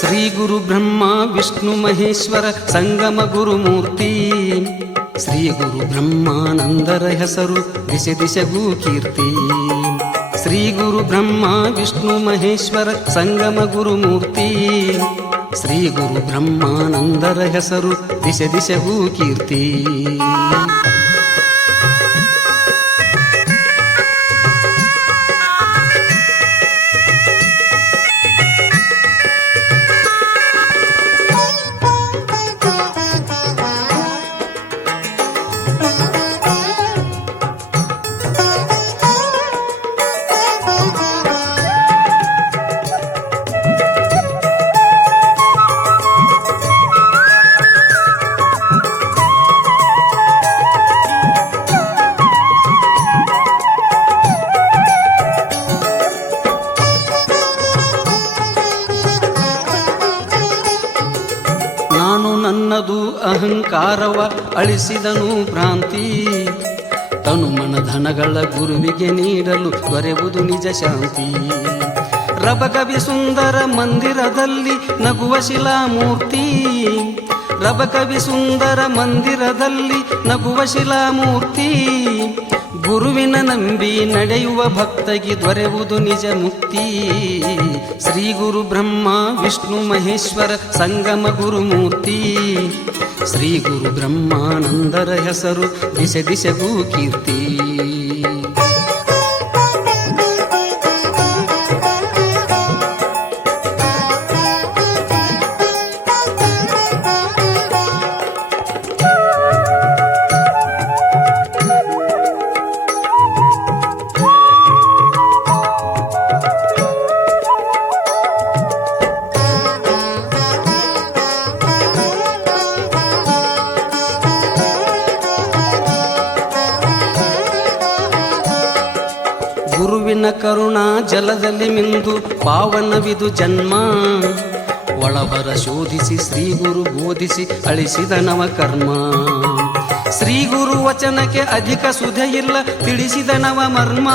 ಶ್ರೀ ಗುರು ಬ್ರಹ್ಮ ವಿಷ್ಣು ಮಹೇಶ್ವರ ಸಂಗಮ ಗುರುಮೂರ್ತಿ. ಶ್ರೀ ಗುರು ಬ್ರಹ್ಮಾನಂದರ ಹೆಸರು ದಿಶೆ ದಿಶೆಗೂ ಕೀರ್ತಿ. ಶ್ರೀ ಗುರು ಬ್ರಹ್ಮ ವಿಷ್ಣು ಮಹೇಶ್ವರ ಸಂಗಮ ಗುರುಮೂರ್ತಿ. ಶ್ರೀ ಗುರು ಬ್ರಹ್ಮಾನಂದರ ಹೆಸರು ದಿಶೆ ದಿಶೆಗೂ ಕೀರ್ತಿ. ನನ್ನದು ಅಹಂಕಾರವ ಅಳಿಸಿದನು ಭ್ರಾಂತಿ. ತನುಮನ ಧನಗಳ ಗುರುವಿಗೆ ನೀಡಲು ದೊರೆಯುವುದು ನಿಜ ಶಾಂತಿ. ರಬಕವಿ ಸುಂದರ ಮಂದಿರದಲ್ಲಿ ನಗುವ ಶಿಲಾಮೂರ್ತಿ. ರಬಕವಿ ಸುಂದರ ಮಂದಿರದಲ್ಲಿ ನಗುವ ಶಿಲಾಮೂರ್ತಿ. ಗುರುವಿನ ನಂಬಿ ನಡೆಯುವ ಭಕ್ತಗೆ ದೊರೆಯುವುದು ನಿಜ ಮುಕ್ತಿ. ಶ್ರೀ ಗುರು ಬ್ರಹ್ಮ ವಿಷ್ಣು ಮಹೇಶ್ವರ ಸಂಗಮ ಗುರುಮೂರ್ತಿ. ಶ್ರೀ ಗುರು ಬ್ರಹ್ಮಾನಂದರ ಹೆಸರು ದಿಶೆ ದಿಶೆಗೂ ಕೀರ್ತಿ. ಗುರುವಿನ ಕರುಣಾ ಜಲದಲ್ಲಿ ಮಿಂದು ಪಾವನವಿದು ಜನ್ಮ. ಒಳಬರ ಶೋಧಿಸಿ ಶ್ರೀ ಗುರು ಬೋಧಿಸಿ ಅಳಿಸಿದ ನವಕರ್ಮ. ಶ್ರೀ ಗುರು ವಚನಕ್ಕೆ ಅಧಿಕ ಸುಧೆಯಿಲ್ಲ ತಿಳಿಸಿದ ನವ ಮರ್ಮ.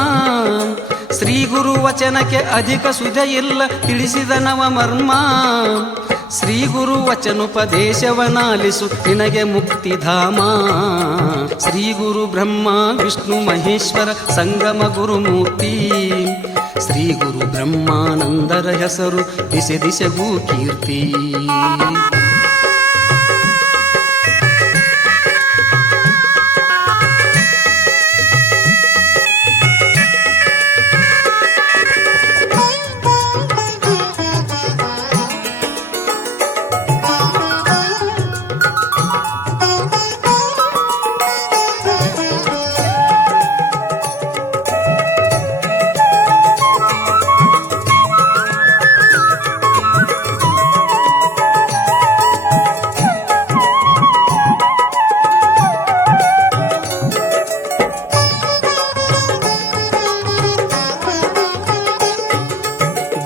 ಶ್ರೀ ಗುರು ವಚನಕ್ಕೆ ಅಧಿಕ ಸುಧೆಯಿಲ್ಲ ತಿಳಿಸಿದ ನವ ಮರ್ಮ. ಶ್ರೀ ಗುರು ವಚನೋಪದೇಶವನಾಲಿಸು ನಿನಗೆ ಮುಕ್ತಿಧಾಮ. ಶ್ರೀ ಗುರು ಬ್ರಹ್ಮ ವಿಷ್ಣು ಮಹೇಶ್ವರ ಸಂಗಮ ಗುರುಮೂರ್ತಿ. ಶ್ರೀ ಗುರು ಬ್ರಹ್ಮಾನಂದರ ಹೆಸರು ದಿಶೆ ದಿಶೆಗೂ ಕೀರ್ತಿ.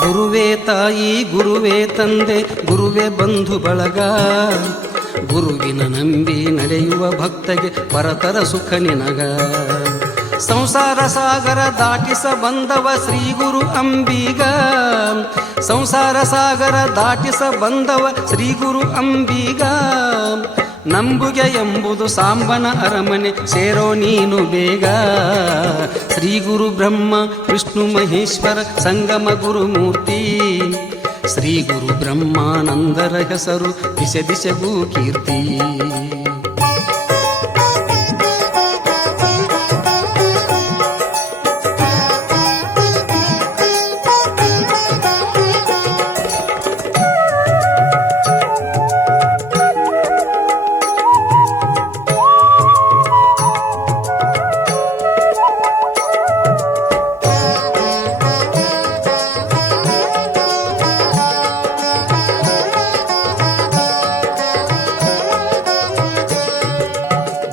ಗುರುವೇ ತಾಯಿ ಗುರುವೇ ತಂದೆ ಗುರುವೇ ಬಂಧು ಬಳಗ. ಗುರುವಿನ ನಂಬಿ ನಡೆಯುವ ಭಕ್ತಗೆ ಪರತರ ಸುಖ ನಿನಗ. ಸಂಸಾರ ಸಾಗರ ದಾಟಿಸ ಬಂದವ ಶ್ರೀ ಗುರು ಅಂಬಿಗ. ಸಂಸಾರ ಸಾಗರ ದಾಟಿಸ ಬಂದವ ಶ್ರೀ ಗುರು ಅಂಬಿಗ. ನಂಬುಗೆ ಎಂಬುದು ಸಾಂಬನ ಅರಮನೆ ಸೇರೋ ನೀನು ಬೇಗ. ಶ್ರೀ ಗುರು ಬ್ರಹ್ಮ ವಿಷ್ಣು ಮಹೇಶ್ವರ ಸಂಗಮ ಗುರುಮೂರ್ತಿ. ಶ್ರೀ ಗುರು ಬ್ರಹ್ಮಾನಂದರ ಹೆಸರು ದಿಶೆ ದಿಶೆಗೂ ಕೀರ್ತಿ.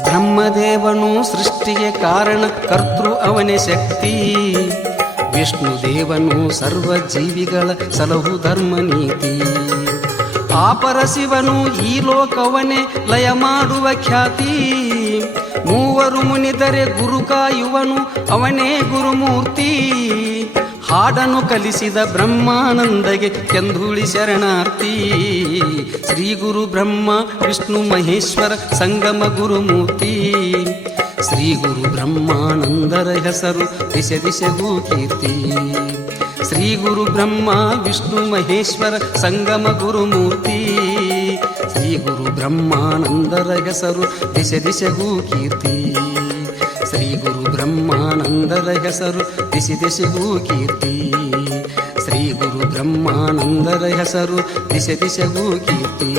ಬ್ರಹ್ಮದೇವನು ಸೃಷ್ಟಿಗೆ ಕಾರಣ ಕರ್ತೃ ಅವನೇ ಶಕ್ತಿ. ವಿಷ್ಣು ದೇವನು ಸರ್ವ ಜೀವಿಗಳ ಸಲಹು ಧರ್ಮ ನೀತಿ. ಆಪರ ಶಿವನು ಈ ಲೋಕವನೇ ಲಯ ಮಾಡುವ ಖ್ಯಾತಿ. ಮೂವರು ಮುನಿದರೆ ಗುರು ಕಾಯುವನು ಅವನೇ ಗುರುಮೂರ್ತಿ. ಹಾಡನ್ನು ಕಲಿಸಿದ ಬ್ರಹ್ಮಾನಂದಗೆ ಕೆಂಧೂಳಿ ಶರಣಾರ್ಥಿ. ಶ್ರೀ ಗುರು ಬ್ರಹ್ಮ ವಿಷ್ಣು ಮಹೇಶ್ವರ ಸಂಗಮ ಗುರುಮೂರ್ತಿ. ಶ್ರೀ ಗುರು ಬ್ರಹ್ಮಾನಂದರ ಹೆಸರು ದಿಶೆ ದಿಶೆಗೂ ಕೀರ್ತಿ. ಶ್ರೀ ಗುರು ಬ್ರಹ್ಮ ವಿಷ್ಣು ಮಹೇಶ್ವರ ಸಂಗಮ ಗುರುಮೂರ್ತಿ. ಶ್ರೀ ಗುರು ಬ್ರಹ್ಮಾನಂದರ ಹೆಸರು ದಿಶೆ ದಿಶೆಗೂ ಕೀರ್ತಿ. ಶ್ರೀ ಗುರು ಬ್ರಹ್ಮಾನಂದರ ಹೆಸರು ದಿಶೆ ದಿಶೆಗೂ ಕೀರ್ತಿ. ಶ್ರೀ ಗುರು ಬ್ರಹ್ಮಾನಂದರ ಹೆಸರು ದಿಶೆ ದಿಶೆಗೂ ಕೀರ್ತಿ.